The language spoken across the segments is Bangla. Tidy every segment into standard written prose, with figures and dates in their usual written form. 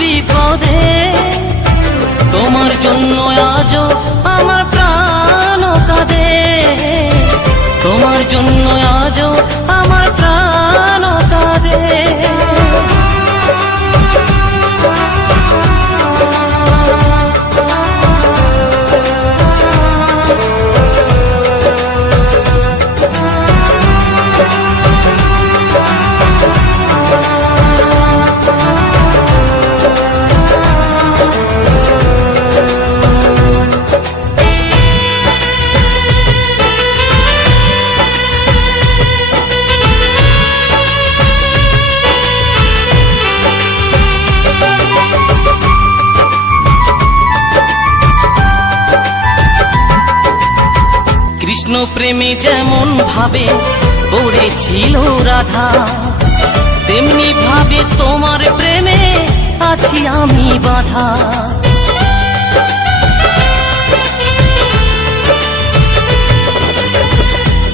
বিপদে। তোমার জন্য আজও আমার প্রাণ কাঁদে, তোমার জন্য আজও আমার প্রাণ কাঁদে। কৃষ্ণ প্রেমে যেমন ভাবে পড়েছিল রাধা, তেমনি ভাবে তোমার প্রেমে আছি আমি বাঁধা।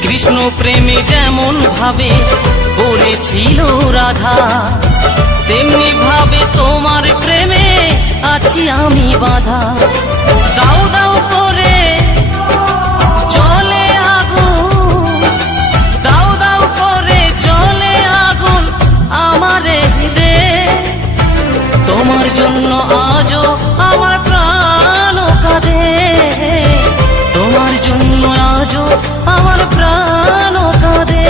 কৃষ্ণ প্রেমে যেমন ভাবে পড়েছিল রাধা, তেমনি ভাবে তোমার প্রেমে আছি আমি বাঁধা। দাও দাও করে জলে আগুন, দাও দাও করে জলে আগুন আমার হৃদয়ে। তোমার জন্য আজও আমার প্রাণ কাঁদে, তোমার জন্য আজও আমার প্রাণ কাঁদে।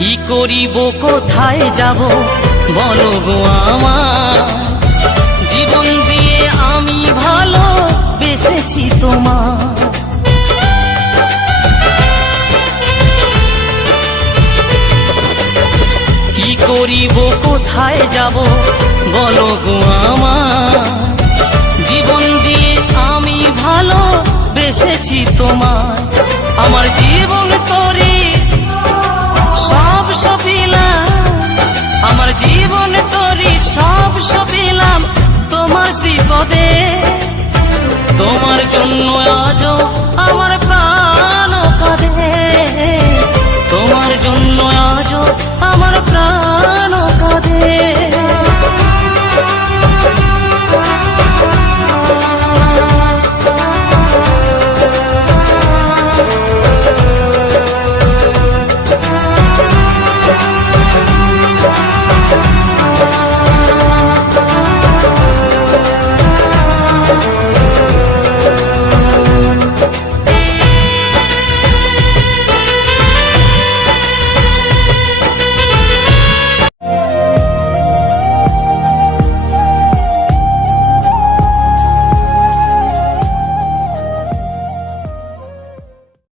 কি করিব কোথায় যাব বলো গো আমার, জীবন দিয়ে আমি ভালো বেসেছি তোমার। কি করিব কোথায় যাব বলো গো আমার, জীবন দিয়ে আমি ভালো বেসেছি তোমার। আমার জীবন তরি সব সপিলাম, আমার জীবন তরি সব সপিলাম তোমার শ্রীপদে। তোমার জন্য আজও